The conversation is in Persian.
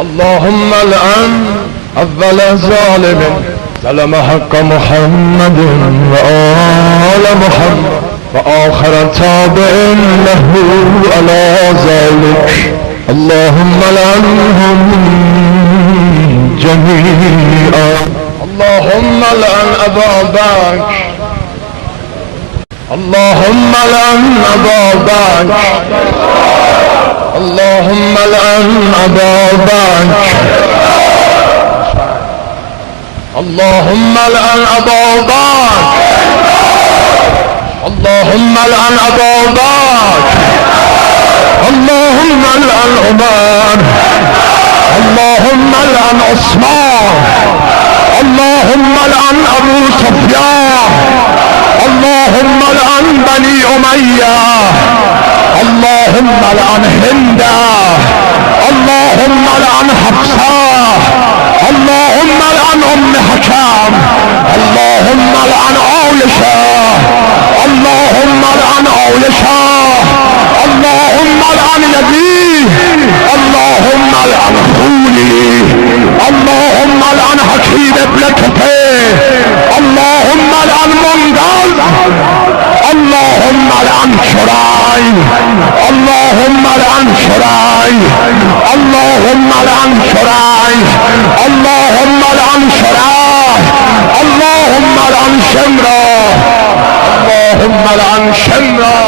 اللهم الآن أول ظالم ظلم حق محمد وآل محمد وآخر تابع له على ذلك اللهم العنهم جميعا. اللهم العن أبا بكر، اللهم العن أبا بكر، اللهم العن أبا بكر، اللهم العن أبا بكر، اللهم العن أبا بكر، اللهم العن عمر، اللهم العن عثمان، اللهم العن أبو سفيان، اللهم العن بني أمية، اللهم العن هند، اللهم العن حفصة، اللهم العن أم حكام، اللهم العن عائشة، اللهم العن عائشة، اللهم العن يزيد، اللهم العن خولي، اللهم العن حكيم ابن كثير، اللهم العن منقذ، اللهم العن شراي، اللهم العن شراي، اللهم العن شراي، اللهم العن شراي، اللهم العن شمرا، اللهم العن شمرا.